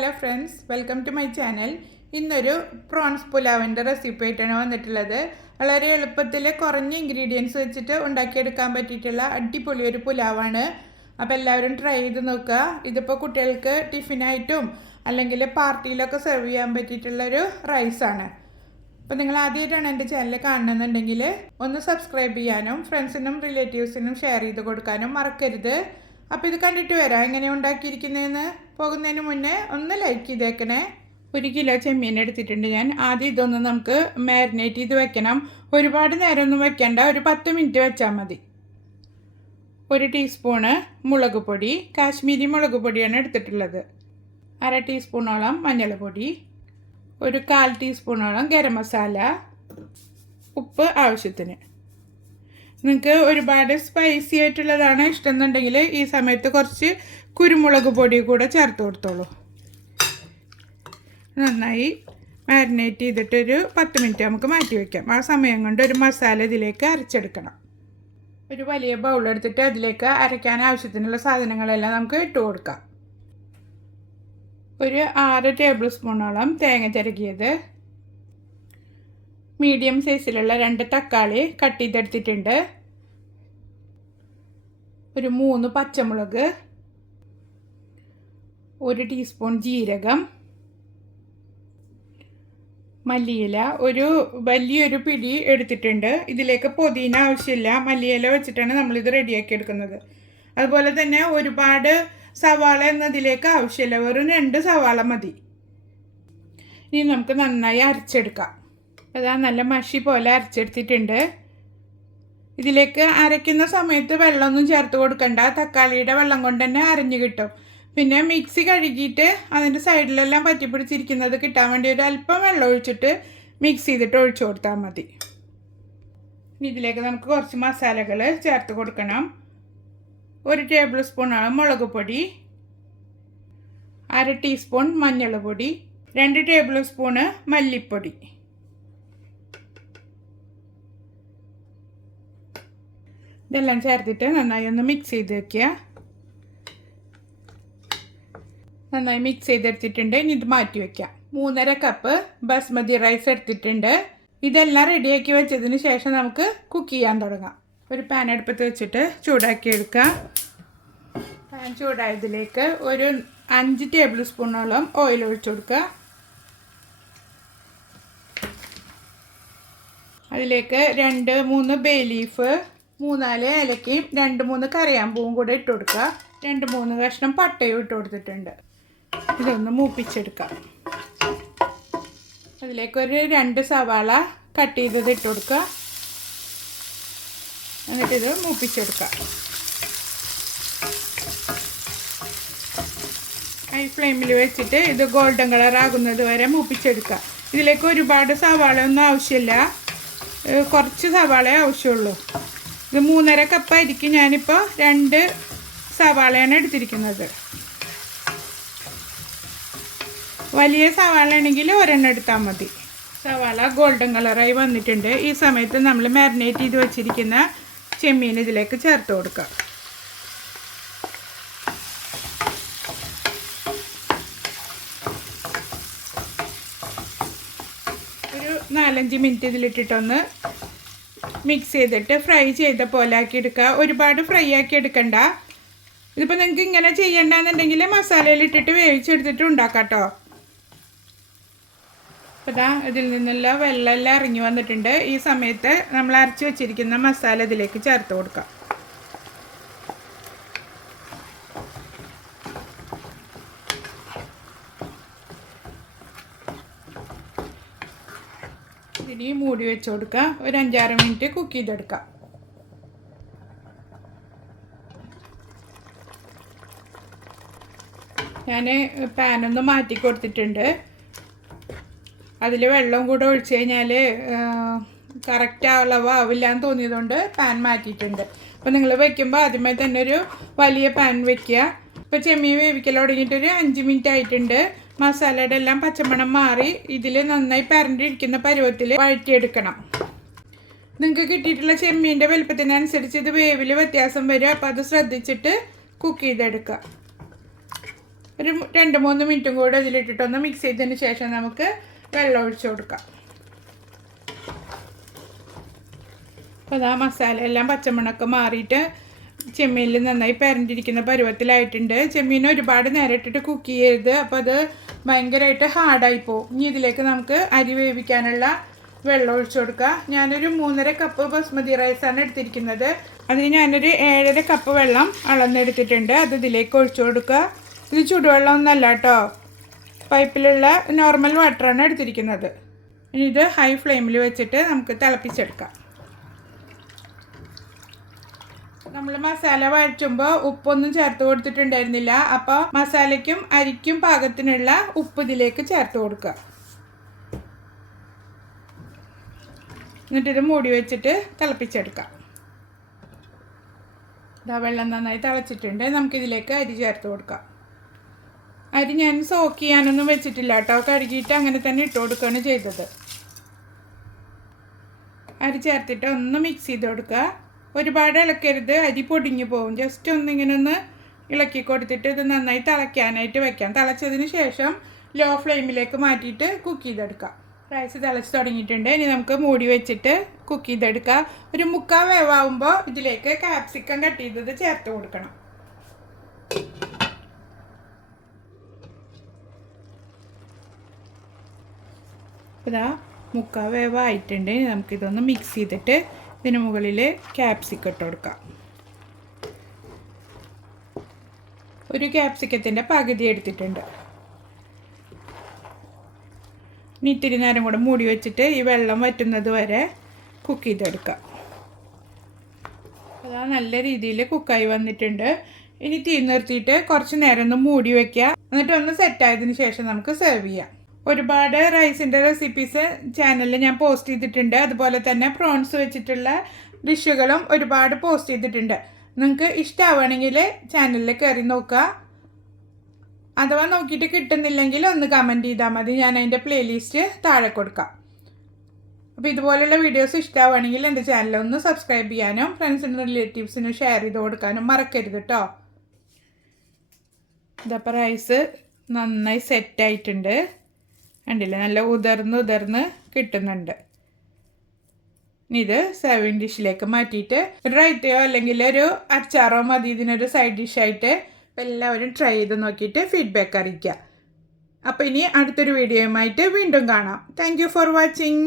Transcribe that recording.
Hello friends, welcome to my channel. ഇന്നൊരു prawns പുലാവിൻ്റെ recipe ആയിട്ടാണ് വന്നിട്ടുള്ളത്. വളരെ എളുപ്പത്തിൽ കുറഞ്ഞ ഇൻഗ്രീഡിയൻസ് വെച്ചിട്ട് ഉണ്ടാക്കിയെടുക്കാൻ പറ്റിയിട്ടുള്ള അടിപൊളി ഒരു പുലാവാണ്. അപ്പോൾ എല്ലാവരും ട്രൈ ചെയ്ത് നോക്കുക. ഇതിപ്പോൾ കുട്ടികൾക്ക് ടിഫിനായിട്ടും അല്ലെങ്കിൽ പാർട്ടിയിലൊക്കെ സെർവ് ചെയ്യാൻ പറ്റിയിട്ടുള്ളൊരു റൈസാണ്. അപ്പോൾ നിങ്ങൾ ആദ്യമായിട്ടാണ് എൻ്റെ ചാനൽ കാണുന്നുണ്ടെങ്കിൽ ഒന്ന് സബ്സ്ക്രൈബ് ചെയ്യാനും ഫ്രണ്ട്സിനും റിലേറ്റീവ്സിനും ഷെയർ ചെയ്ത് കൊടുക്കാനും മറക്കരുത്. അപ്പോൾ ഇത് കണ്ടിട്ട് വരാം എങ്ങനെയാണ് ഉണ്ടാക്കിയിരിക്കുന്നതെന്ന്. പോകുന്നതിന് മുന്നേ ഒന്ന് ലൈക്ക് ചെയ്തേക്കണേ. 1 കിലോ ചെമ്മീൻ എടുത്തിട്ടുണ്ട് ഞാൻ. ആദ്യം ഇതൊന്ന് നമുക്ക് മാരിനേറ്റ് ചെയ്ത് വെക്കണം. ഒരുപാട് നേരമൊന്നും വെക്കേണ്ട, ഒരു 10 മിനിറ്റ് വെച്ചാൽ മതി. 1 ടീസ്പൂണ് മുളക് പൊടി, കാശ്മീരി മുളക് പൊടിയാണ് എടുത്തിട്ടുള്ളത്. 1/2 ടീസ്പൂണോളം മഞ്ഞൾപ്പൊടി, 1/4 ടീസ്പൂണോളം ഗരം മസാല, ഉപ്പ് ആവശ്യത്തിന്. നിങ്ങൾക്ക് ഒരുപാട് സ്പൈസി ആയിട്ടുള്ളതാണ് ഇഷ്ടമെന്നുണ്ടെങ്കിൽ ഈ സമയത്ത് കുറച്ച് കുരുമുളക് പൊടി കൂടെ ചേർത്ത് കൊടുത്തോളൂ. നന്നായി മാരിനേറ്റ് ചെയ്തിട്ടൊരു 10 മിനിറ്റ് നമുക്ക് മാറ്റി വയ്ക്കാം. ആ സമയം കൊണ്ട് ഒരു മസാല ഇതിലേക്ക് അരച്ചെടുക്കണം. ഒരു വലിയ ബൗൾ എടുത്തിട്ട് അതിലേക്ക് അരയ്ക്കാൻ ആവശ്യത്തിനുള്ള സാധനങ്ങളെല്ലാം നമുക്ക് ഇട്ട് കൊടുക്കാം. ഒരു 6 ടേബിൾ സ്പൂണോളം തേങ്ങ ചിരകിയത്, മീഡിയം സൈസിലുള്ള 2 തക്കാളി കട്ട് ചെയ്തെടുത്തിട്ടുണ്ട്, ഒരു 3 പച്ചമുളക്, 1 ടീസ്പൂൺ ജീരകം, മല്ലിയില ഒരു വലിയൊരു പിടി എടുത്തിട്ടുണ്ട്. ഇതിലേക്ക് പുതിന ആവശ്യമില്ല, മല്ലിയില വെച്ചിട്ടാണ് നമ്മളിത് റെഡിയാക്കി എടുക്കുന്നത്. അതുപോലെ തന്നെ ഒരുപാട് സവാള എന്നതിലേക്ക് ആവശ്യമില്ല, വെറും 2 സവാള മതി. ഇനി നമുക്ക് നന്നായി അരച്ചെടുക്കാം. അതാ നല്ല മഷി പോലെ അരച്ചെടുത്തിട്ടുണ്ട്. ഇതിലേക്ക് അരയ്ക്കുന്ന സമയത്ത് വെള്ളമൊന്നും ചേർത്ത് കൊടുക്കണ്ട, തക്കാളിയുടെ വെള്ളം കൊണ്ട് തന്നെ അരഞ്ഞു കിട്ടും. പിന്നെ മിക്സി കഴുകിയിട്ട് അതിൻ്റെ സൈഡിലെല്ലാം പറ്റിപ്പിടിച്ചിരിക്കുന്നത് കിട്ടാൻ വേണ്ടി ഒരു അല്പം വെള്ളം ഒഴിച്ചിട്ട് മിക്സ് ചെയ്തിട്ട് ഒഴിച്ചു കൊടുത്താൽ മതി. ഇതിലേക്ക് നമുക്ക് കുറച്ച് മസാലകൾ ചേർത്ത് കൊടുക്കണം. 1 ടേബിൾ സ്പൂണോളം മുളക് പൊടി, 1/2 ടീസ്പൂൺ മഞ്ഞൾപ്പൊടി, 2 ടേബിൾ സ്പൂണ് മല്ലിപ്പൊടി. ഇതെല്ലാം ചേർത്തിട്ട് നന്നായി ഒന്ന് മിക്സ് ചെയ്ത് വയ്ക്കുക. നന്നായി മിക്സ് ചെയ്തെടുത്തിട്ടുണ്ട്. ഇനി ഇത് മാറ്റി വയ്ക്കാം. 3.5 കപ്പ് ബസ്മതി റൈസ് എടുത്തിട്ടുണ്ട്. ഇതെല്ലാം റെഡിയാക്കി വെച്ചതിന് ശേഷം നമുക്ക് കുക്ക് ചെയ്യാൻ തുടങ്ങാം. ഒരു പാൻ അടുപ്പത്ത് വെച്ചിട്ട് ചൂടാക്കി എടുക്കാം. പാൻ ചൂടായതിലേക്ക് ഒരു 5 ടേബിൾ സ്പൂണോളം ഓയിൽ ഒഴിച്ചു കൊടുക്കുക. അതിലേക്ക് 2-3 ബേ ലീഫ്, 3-4 ഏലക്കയും 2-3 കറിയാമ്പൂവും കൂടെ ഇട്ട് കൊടുക്കുക. 2-3 കഷ്ണം പട്ടയും ഇട്ട് കൊടുത്തിട്ടുണ്ട്. ഇതൊന്ന് മൂപ്പിച്ചെടുക്കാം. അതിലേക്ക് ഒരു 2 സവാള കട്ട് ചെയ്തത് ഇട്ട് കൊടുക്കുക. എന്നിട്ടിത് മൂപ്പിച്ചെടുക്കാം. ഹൈ ഫ്ലെയിമിൽ വെച്ചിട്ട് ഇത് ഗോൾഡൻ കളർ ആകുന്നത് വരെ മൂപ്പിച്ചെടുക്കുക. ഇതിലേക്ക് ഒരുപാട് സവാള ഒന്നും ആവശ്യമില്ല, കുറച്ച് സവാളയെ ആവശ്യമുള്ളൂ. ഇത് 3.5 കപ്പായിരിക്കും. ഞാനിപ്പോൾ 2 സവാളയാണ് എടുത്തിരിക്കുന്നത്. വലിയ സവാള ആണെങ്കിൽ 1 എടുത്താൽ മതി. സവാള ഗോൾഡൻ കളറായി വന്നിട്ടുണ്ട്. ഈ സമയത്ത് നമ്മൾ മാരിനേറ്റ് ചെയ്ത് വെച്ചിരിക്കുന്ന ചെമ്മീൻ ഇതിലേക്ക് ചേർത്ത് കൊടുക്കുക. ഒരു 4-5 മിനിറ്റ് ഇതിലിട്ടിട്ടൊന്ന് മിക്സ് ചെയ്തിട്ട് ഫ്രൈ ചെയ്ത പോലെ ആക്കി എടുക്കുക. ഒരുപാട് ഫ്രൈ ആക്കി എടുക്കണ്ട. ഇതിപ്പോൾ നിങ്ങൾക്ക് ഇങ്ങനെ ചെയ്യണ്ടെന്നുണ്ടെങ്കിൽ മസാലയിലിട്ടിട്ട് വേവിച്ചെടുത്തിട്ട് ഉണ്ടാക്കാം കേട്ടോ. അപ്പോൾ ഇതാ ഇതിൽ നിന്നുള്ള വെള്ളമെല്ലാം ഇറങ്ങി വന്നിട്ടുണ്ട്. ഈ സമയത്ത് നമ്മൾ അരച്ച് വെച്ചിരിക്കുന്ന മസാല ഇതിലേക്ക് ചേർത്ത് കൊടുക്കാം. ഇനി മൂടി വെച്ച് കൊടുക്കുക. ഒരു 5-6 മിനിറ്റ് കുക്ക് ചെയ്തെടുക്കാം. ഞാൻ പാനൊന്ന് മാറ്റി കൊടുത്തിട്ടുണ്ട്. അതിൽ വെള്ളം കൂടെ ഒഴിച്ച് കഴിഞ്ഞാൽ കറക്റ്റ് അളവാവില്ല എന്ന് തോന്നിയതുകൊണ്ട് പാൻ മാറ്റിയിട്ടുണ്ട്. അപ്പോൾ നിങ്ങൾ വെക്കുമ്പോൾ ആദ്യമേ തന്നെ ഒരു വലിയ പാൻ വെക്കുക. ഇപ്പോൾ ചെമ്മീൻ വേവിക്കൽ തുടങ്ങിയിട്ടൊരു 5 മിനിറ്റ് ആയിട്ടുണ്ട്. മസാലയുടെ എല്ലാം പച്ചമണം മാറി ഇതിൽ നന്നായി പരണ്ടിരിക്കുന്ന പരുവത്തിൽ വഴറ്റിയെടുക്കണം. നിങ്ങൾക്ക് കിട്ടിയിട്ടുള്ള ചെമ്മീൻ്റെ വലുപ്പത്തിനനുസരിച്ച് ഇത് വേവിൽ വ്യത്യാസം വരും. അപ്പോൾ അത് ശ്രദ്ധിച്ചിട്ട് കുക്ക് ചെയ്തെടുക്കുക. ഒരു 2-3 മിനിറ്റും കൂടെ ഇതിലിട്ടിട്ടൊന്ന് മിക്സ് ചെയ്തതിന് ശേഷം നമുക്ക് വെള്ളം ഒഴിച്ചു കൊടുക്കാം. അപ്പോൾ അതാ മസാല എല്ലാം പച്ചമണമൊക്കെ മാറിയിട്ട് ചെമ്മീനിൽ നന്നായി പരണ്ടിരിക്കുന്ന പരുവത്തിലായിട്ടുണ്ട്. ചെമ്മീൻ ഒരുപാട് നേരം ഇട്ടിട്ട് കുക്ക് ചെയ്യരുത്, അപ്പോൾ അത് ഭയങ്കരമായിട്ട് ഹാർഡായി പോകും. ഇനി ഇതിലേക്ക് നമുക്ക് അരി വേവിക്കാനുള്ള വെള്ളം ഒഴിച്ചു കൊടുക്കുക. ഞാനൊരു 3.5 കപ്പ് ബസ്മതി റൈസാണ് എടുത്തിരിക്കുന്നത്. അതിന് ഞാനൊരു 7.5 കപ്പ് വെള്ളം അളന്നെടുത്തിട്ടുണ്ട്. അത് ഇതിലേക്ക് ഒഴിച്ചു കൊടുക്കുക. ഇത് ചുടുവെള്ളം ഒന്നല്ല കേട്ടോ, പൈപ്പിലുള്ള നോർമൽ വാട്ടറാണ് എടുത്തിരിക്കുന്നത്. ഇനി ഇത് ഹൈ ഫ്ലെയിമിൽ വെച്ചിട്ട് നമുക്ക് തിളപ്പിച്ചെടുക്കാം. നമ്മൾ മസാല വഴറ്റുമ്പോൾ ഉപ്പൊന്നും ചേർത്ത് കൊടുത്തിട്ടുണ്ടായിരുന്നില്ല, അപ്പോൾ മസാലയ്ക്കും അരിക്കും പാകത്തിനുള്ള ഉപ്പ് ഇതിലേക്ക് ചേർത്ത് കൊടുക്കുക. എന്നിട്ടിത് മൂടി വെച്ചിട്ട് തിളപ്പിച്ചെടുക്കാം. ഇതാ വെള്ളം നന്നായി തിളച്ചിട്ടുണ്ട്. നമുക്കിതിലേക്ക് അരി ചേർത്ത് കൊടുക്കാം. അരി ഞാൻ സോക്ക് ചെയ്യാനൊന്നും വെച്ചിട്ടില്ല കേട്ടോ, കഴുകിയിട്ട് അങ്ങനെ തന്നെ ഇട്ട് കൊടുക്കുകയാണ് ചെയ്തത്. അരി ചേർത്തിട്ട് ഒന്ന് മിക്സ് ചെയ്ത് കൊടുക്കുക. ഒരുപാട് ഇളക്കരുത്, അരി പൊടിഞ്ഞു പോകും. ജസ്റ്റ് ഒന്നിങ്ങനെ ഒന്ന് ഇളക്കി കൊടുത്തിട്ട് ഇത് നന്നായി തിളയ്ക്കാനായിട്ട് വെക്കാം. തിളച്ചതിന് ശേഷം ലോ ഫ്ലെയിമിലേക്ക് മാറ്റിയിട്ട് കുക്ക് ചെയ്തെടുക്കാം. റൈസ് തിളച്ച് തുടങ്ങിയിട്ടുണ്ട്. ഇനി നമുക്ക് മൂടി വെച്ചിട്ട് കുക്ക് ചെയ്തെടുക്കാം. ഒരു 3/4 വേവാകുമ്പോൾ ഇതിലേക്ക് ക്യാപ്സിക്കം കട്ട് ചെയ്തത് ചേർത്ത് കൊടുക്കണം. ഇതാ 3/4 വേവായിട്ടുണ്ട്. നമുക്കിതൊന്ന് മിക്സ് ചെയ്തിട്ട് ഇതിന് മുകളിൽ ക്യാപ്സിക്കം ഇട്ട് കൊടുക്കാം. ഒരു ക്യാപ്സിക്കത്തിൻ്റെ പകുതി എടുത്തിട്ടുണ്ട്. ഇനി ഇത്തിരി നേരം കൂടെ മൂടി വെച്ചിട്ട് ഈ വെള്ളം വറ്റുന്നത് വരെ കുക്ക് ചെയ്തെടുക്കാം. അതാ നല്ല രീതിയിൽ കുക്കായി വന്നിട്ടുണ്ട്. ഇനി തീ നിർത്തിയിട്ട് കുറച്ച് നേരം ഒന്ന് മൂടി വയ്ക്കുക. എന്നിട്ട് ഒന്ന് സെറ്റായതിന് ശേഷം നമുക്ക് സെർവ് ചെയ്യാം. ഒരുപാട് റൈസിൻ്റെ റെസിപ്പീസ് ചാനലിൽ ഞാൻ പോസ്റ്റ് ചെയ്തിട്ടുണ്ട്. അതുപോലെ തന്നെ പ്രോൺസ് വെച്ചിട്ടുള്ള ഡിഷുകളും ഒരുപാട് പോസ്റ്റ് ചെയ്തിട്ടുണ്ട്. നിങ്ങൾക്ക് ഇഷ്ടമാവുകയാണെങ്കിൽ ചാനലിൽ കയറി നോക്കുക. അഥവാ നോക്കിയിട്ട് കിട്ടുന്നില്ലെങ്കിൽ ഒന്ന് കമൻറ്റ് ചെയ്താൽ മതി, ഞാൻ അതിൻ്റെ പ്ലേലിസ്റ്റ് താഴെ കൊടുക്കാം. അപ്പോൾ ഇതുപോലെയുള്ള വീഡിയോസ് ഇഷ്ടമാവുകയാണെങ്കിൽ എൻ്റെ ചാനലൊന്ന് സബ്സ്ക്രൈബ് ചെയ്യാനും ഫ്രണ്ട്സിനും റിലേറ്റീവ്സിനും ഷെയർ ചെയ്ത് കൊടുക്കാനും മറക്കരുത് കേട്ടോ. ഇതപ്പോൾ റൈസ് നന്നായി സെറ്റായിട്ടുണ്ട്. കണ്ടില്ലേ, നല്ല ഉതിർന്ന് കിട്ടുന്നുണ്ട്. ഇനി ഇത് സെർവിങ് ഡിഷിലേക്ക് മാറ്റിയിട്ട് ഒരു റൈറ്റയോ അല്ലെങ്കിൽ ഒരു അച്ചാറോ മതി ഇതിനൊരു സൈഡ് ഡിഷായിട്ട്. അപ്പോൾ എല്ലാവരും ട്രൈ ചെയ്ത് നോക്കിയിട്ട് ഫീഡ്ബാക്ക് അറിയിക്കുക. അപ്പോൾ ഇനി അടുത്തൊരു വീഡിയോയുമായിട്ട് വീണ്ടും കാണാം. Thank you for watching.